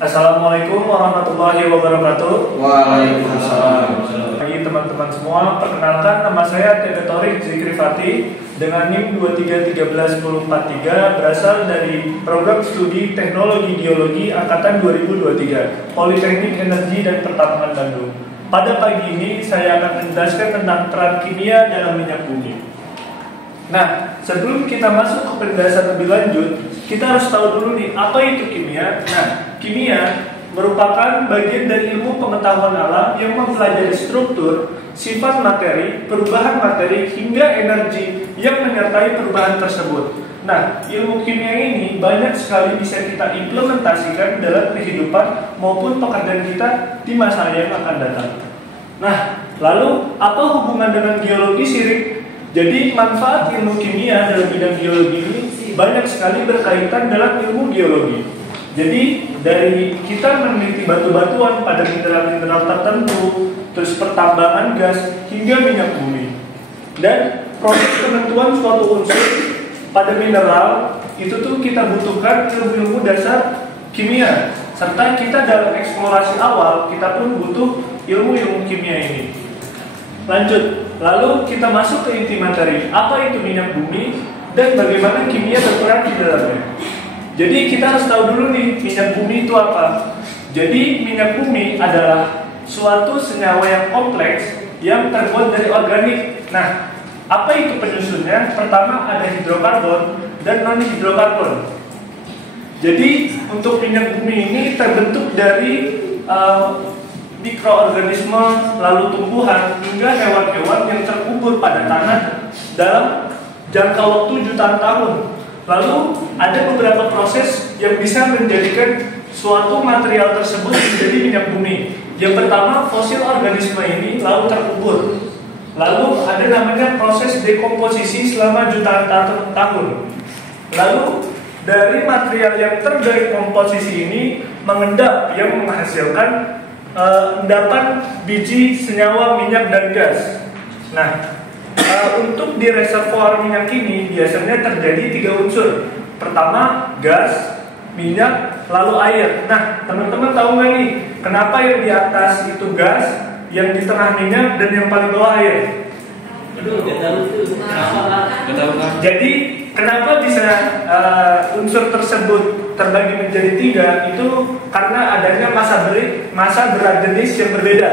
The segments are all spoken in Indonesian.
Assalamualaikum warahmatullahi wabarakatuh. Waalaikumsalam. Bagi teman-teman semua, perkenalkan nama saya Tebe Torik Zikrifati dengan NIM 2313043 berasal dari program studi Teknologi Geologi Angkatan 2023 Politeknik Energi dan Pertambangan Bandung. Pada pagi ini saya akan menjelaskan tentang peran kimia dalam minyak bumi. Nah, sebelum kita masuk ke penjelasan lebih lanjut, kita harus tahu dulu nih, apa itu kimia? Nah, kimia merupakan bagian dari ilmu pengetahuan alam yang mempelajari struktur, sifat materi, perubahan materi, hingga energi yang menyertai perubahan tersebut. Nah, ilmu kimia ini banyak sekali bisa kita implementasikan dalam kehidupan maupun pekerjaan kita di masa yang akan datang. Nah, lalu apa hubungan dengan geologi sirik? Jadi manfaat ilmu kimia dalam bidang geologi ini banyak sekali berkaitan dalam ilmu geologi. Jadi dari kita meneliti batu-batuan pada mineral-mineral tertentu, terus pertambangan gas hingga minyak bumi. Dan proses penentuan suatu unsur pada mineral itu tuh kita butuhkan ilmu-ilmu dasar kimia. Serta kita dalam eksplorasi awal kita pun butuh ilmu-ilmu kimia ini. Lanjut, lalu kita masuk ke inti materi. Apa itu minyak bumi dan bagaimana kimia berperan di dalamnya? Jadi kita harus tahu dulu nih, minyak bumi itu apa? Jadi minyak bumi adalah suatu senyawa yang kompleks yang terbuat dari organik. Nah, apa itu penyusunnya? Pertama ada hidrokarbon dan non-hidrokarbon. Jadi untuk minyak bumi ini terbentuk dari mikroorganisme, lalu tumbuhan, hingga hewan-hewan yang terkubur pada tanah dalam jangka waktu jutaan tahun. Lalu ada beberapa proses yang bisa menjadikan suatu material tersebut menjadi minyak bumi. Yang pertama, fosil organisme ini lalu terkubur. Lalu ada namanya proses dekomposisi selama jutaan tahun. Lalu dari material yang terdekomposisi ini mengendap yang menghasilkan endapan biji senyawa minyak dan gas. Nah, untuk di reservoir minyak ini biasanya terjadi 3 unsur. Pertama, gas, minyak, lalu air. Nah, teman-teman tahu nggak nih, kenapa yang di atas itu gas, yang di tengah minyak, dan yang paling bawah air? Jadi kenapa bisa unsur tersebut terbagi menjadi 3? Itu karena adanya massa berat jenis yang berbeda.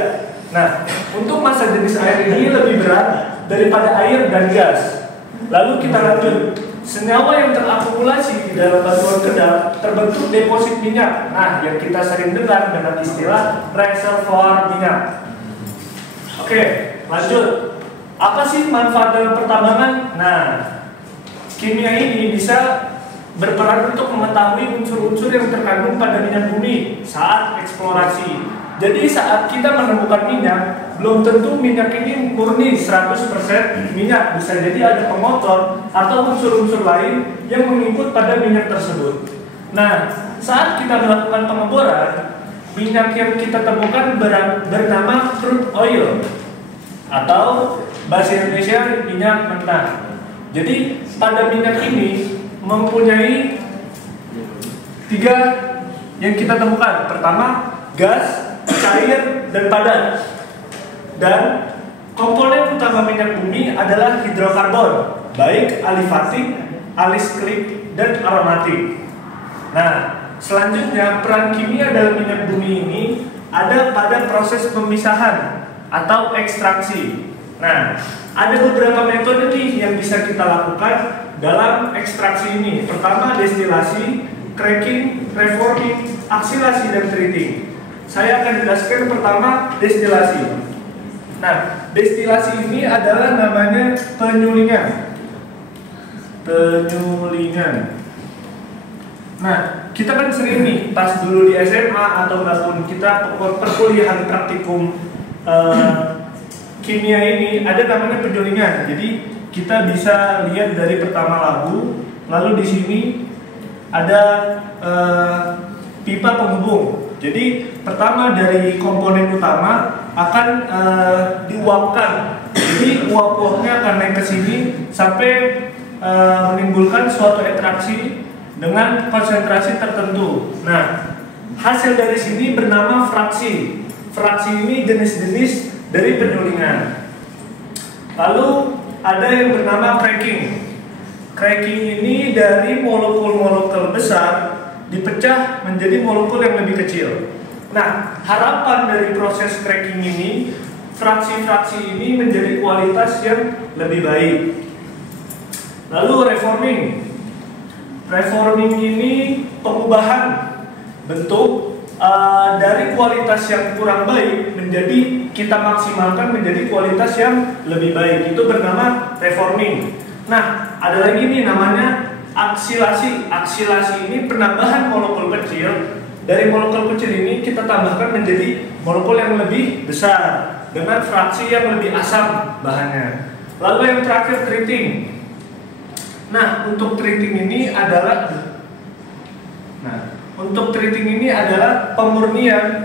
Nah, untuk massa jenis air ini lebih berat daripada air dan gas. Lalu kita lanjut, senyawa yang terakumulasi di dalam batuan kedap terbentuk deposit minyak. Nah, yang kita sering dengar dengan istilah reservoir minyak. Oke, lanjut. Apa sih manfaat dalam pertambangan? Nah, kimia ini bisa berperan untuk mengetahui unsur-unsur yang terkandung pada minyak bumi saat eksplorasi. Jadi saat kita menemukan minyak, belum tentu minyak ini murni 100% minyak. Bisa jadi ada pengotor atau unsur-unsur lain yang mengikut pada minyak tersebut. Nah, saat kita melakukan pengeboran, minyak yang kita temukan bernama crude oil atau bahasa Indonesia minyak mentah. Jadi pada minyak ini mempunyai 3 yang kita temukan. Pertama, gas, cair, dan padat. Dan komponen utama minyak bumi adalah hidrokarbon, baik alifatik, alisklik, dan aromatik. Nah, selanjutnya peran kimia dalam minyak bumi ini ada pada proses pemisahan atau ekstraksi. Nah, ada beberapa metode nih yang bisa kita lakukan dalam ekstraksi ini. Pertama, destilasi, cracking, reforming, aksilasi, dan treating. Saya akan jelaskan pertama destilasi. Nah, destilasi ini adalah namanya penyulingan. Nah, kita kan sering nih pas dulu di SMA atau pun kita perkuliahan praktikum kimia ini ada namanya penyulingan. Jadi kita bisa lihat dari pertama lalu di sini ada pipa penghubung. Jadi pertama dari komponen utama akan diuapkan. Jadi uap-uapnya akan naik ke sini sampai menimbulkan suatu interaksi dengan konsentrasi tertentu. Nah, hasil dari sini bernama fraksi. Fraksi ini jenis-jenis dari penyulingan. Lalu ada yang bernama cracking. Cracking ini dari molekul-molekul besar dipecah menjadi molekul yang lebih kecil. Nah, harapan dari proses cracking ini, fraksi-fraksi ini menjadi kualitas yang lebih baik. Lalu reforming. Reforming ini pengubahan bentuk dari kualitas yang kurang baik menjadi kita maksimalkan menjadi kualitas yang lebih baik. Itu bernama reforming. Nah, ada lagi nih namanya aksilasi. Aksilasi ini penambahan molekul kecil. Dari molekul kecil ini kita tambahkan menjadi molekul yang lebih besar dengan fraksi yang lebih asam bahannya. Lalu yang terakhir treating. Nah, untuk treating ini adalah pemurnian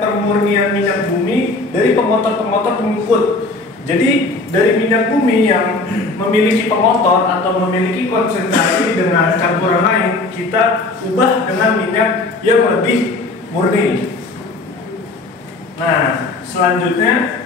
minyak bumi dari pengotor-pengotor pengikut. Jadi dari minyak bumi yang memiliki pengotor atau memiliki konsentrasi dengan campuran lain, kita ubah dengan minyak yang lebih murni. Nah, selanjutnya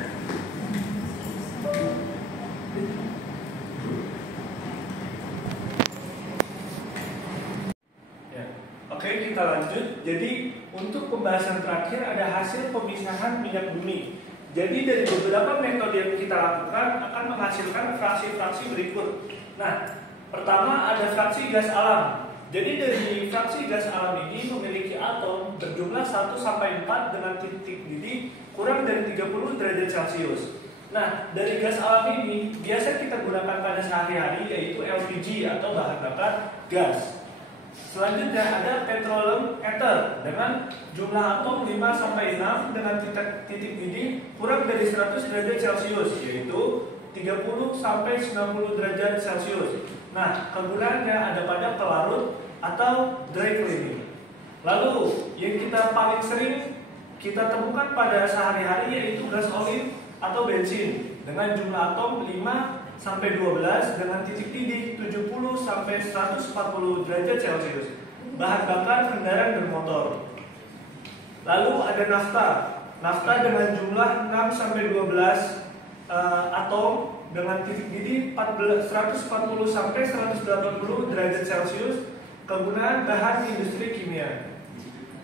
oke, kita lanjut. Jadi untuk pembahasan terakhir ada hasil pemisahan minyak bumi. Jadi dari beberapa metode yang kita lakukan akan menghasilkan fraksi-fraksi berikut. Nah, pertama ada fraksi gas alam. Jadi dari fraksi gas alam ini memiliki atom berjumlah 1 sampai 4 dengan titik didih kurang dari 30 derajat Celcius. Nah, dari gas alam ini biasa kita gunakan pada sehari-hari yaitu LPG atau bahan bakar gas. Selanjutnya ada petroleum ether dengan jumlah atom 5 sampai 6 dengan titik didih kurang dari 100 derajat Celcius yaitu 30 sampai 90 derajat Celcius. Nah, kegunaannya ada pada pelarut atau dry cleaning. Lalu yang kita paling sering kita temukan pada sehari-hari yaitu gas oli atau bensin dengan jumlah atom 5 sampai 12 dengan titik didih 70 sampai 140 derajat Celcius. Bahan bakar kendaraan bermotor. Lalu ada nafta. Nafta dengan jumlah 6 sampai 12 atom dengan titik didih 140 sampai 180 derajat Celcius. Kegunaan bahan industri kimia.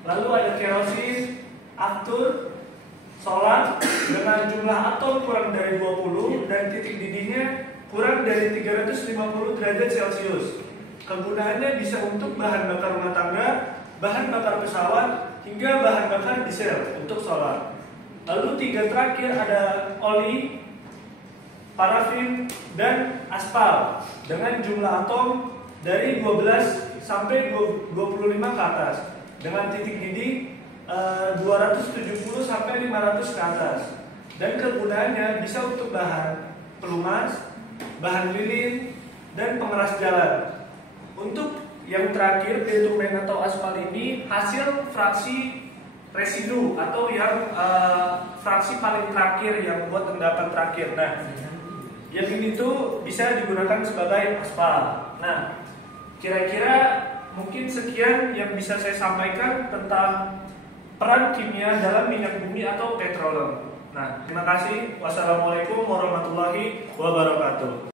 Lalu ada kerosin, aftur, solar dengan jumlah atom kurang dari 20 dan titik didihnya kurang dari 350 derajat Celcius. Kegunaannya bisa untuk bahan bakar rumah tangga, bahan bakar pesawat, hingga bahan bakar diesel untuk solar. Lalu tiga terakhir ada oli, parafin, dan aspal dengan jumlah atom dari 12 sampai 25 ke atas dengan titik didih 270 sampai 500 ke atas. Dan kegunaannya bisa untuk bahan pelumas, bahan lilin, dan pengeras jalan. Untuk yang terakhir bitumen atau aspal ini hasil fraksi residu atau yang fraksi paling terakhir yang buat endapan terakhir. Nah, yang ini tuh bisa digunakan sebagai aspal. Nah, kira-kira mungkin sekian yang bisa saya sampaikan tentang peran kimia dalam minyak bumi atau petroleum. Nah, terima kasih. Wassalamualaikum warahmatullahi wabarakatuh.